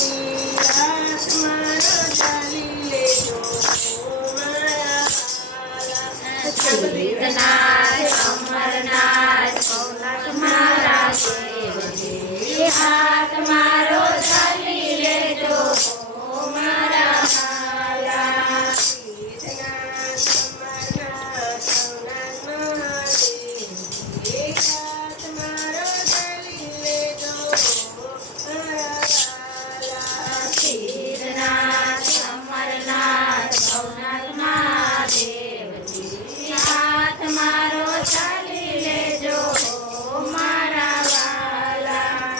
હાથ મારો ચાલી લેજો મારા વાલા સિદ્ધનાથ અમરનાથ ભવનાથ મહાદેવજી હાથ મારો ચાલી લેજો મારા વાલા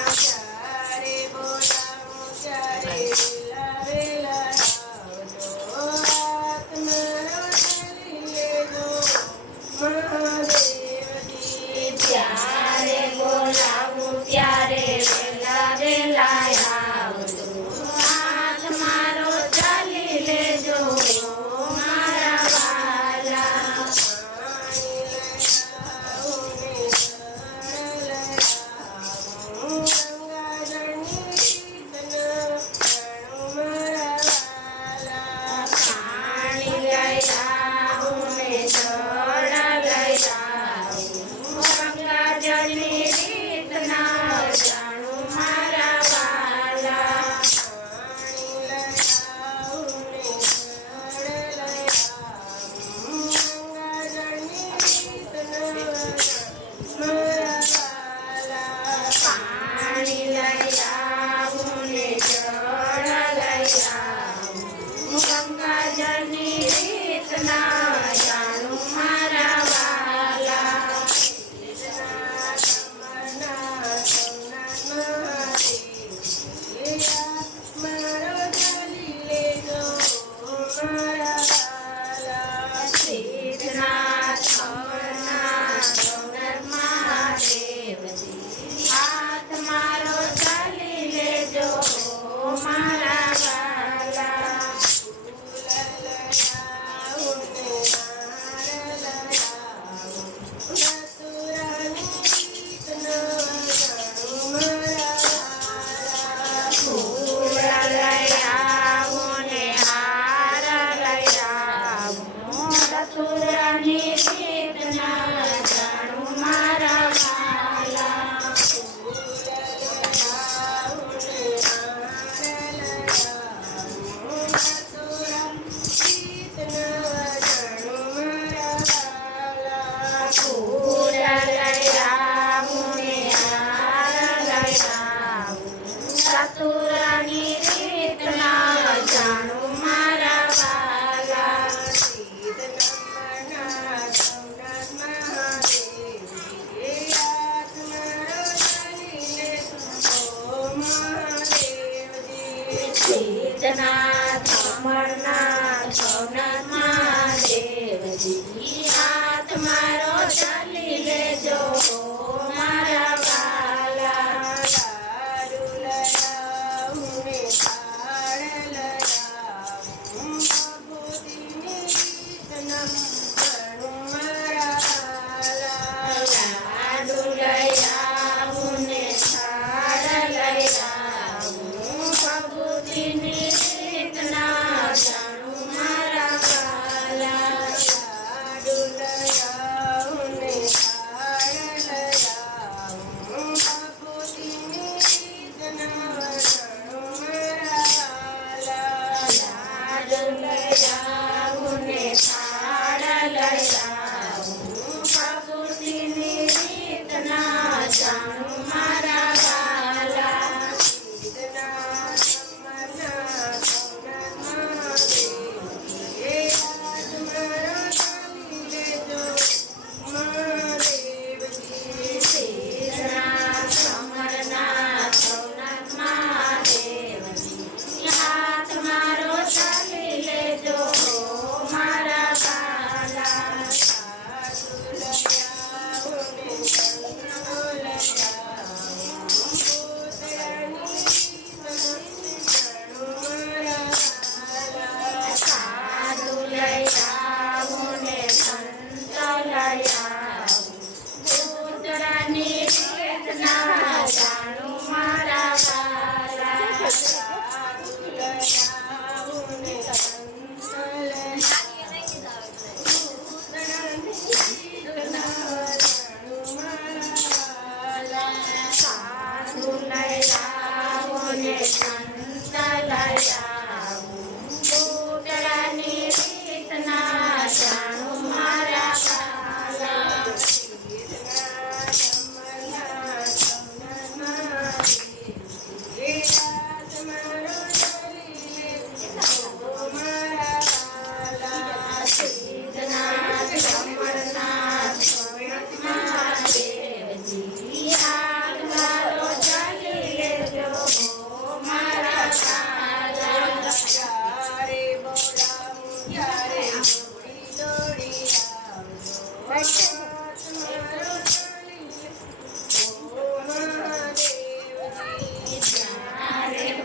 ચારે બોલાવું ચારે વેલા હાથ મારો ચાલી લેજો મહાદેવજી ત્યારે બોલાવું ત્યારે વેલા વેલા આવજો હાથ મારો ચાલી લેજો મારા વાલા પાણી લઈ આવું ને જળ લઈ આવું ગંગાજળની રીત ના જાણું મારા વાલા પાણી લઈ આવું ને જળ લઈ આવું ગંગાજળની રીત ના મારા વાલા પાણી લઈ આવું ને જળ લઈ આવું ગંગાજળની રીત ના જાણું મારા વાલા સિદ્ધનાથ અમરનાથ ભવનાથ મહાદેવજી મારો ચાલી લેજો મારા વાલા સિદ્ધનાથ અમરનાથ ભવનાથ મહાદેવજી હાથ મારો ચાલી લેજો મારા વાલા સસુરાની રીત ના જાણું મારા વાલા ફૂલ લઈ આવું ને હાર લઈ આવું સસુરાની રીત ના જાણું મારા વાલા સિદ્ધનાથ અમરનાથ ભવનાથ મહાદેવજી હાથ મારો ચાલી લેજો મારા વાલા દારૂ લઈ આવું ને થાળ લઈ આવું ભગવતીની રીત ના જાણું મારા વાલા લાડુ લઈ આવું ને થાળ લઈ આવું ભગવતીની રીત ના જાણું મારા વાલા લાડુ લઈ આવું ને થાળ લઈ આવું ભગવતીની રીત ના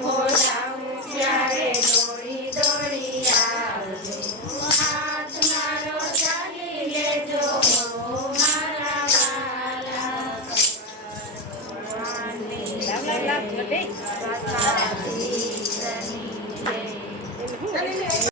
બોલાવું ત્યારે દોડી દોડી આવજો હાથ મારો ચાલી લેજો મારા વાલા લાવ, લાવ, લાવ,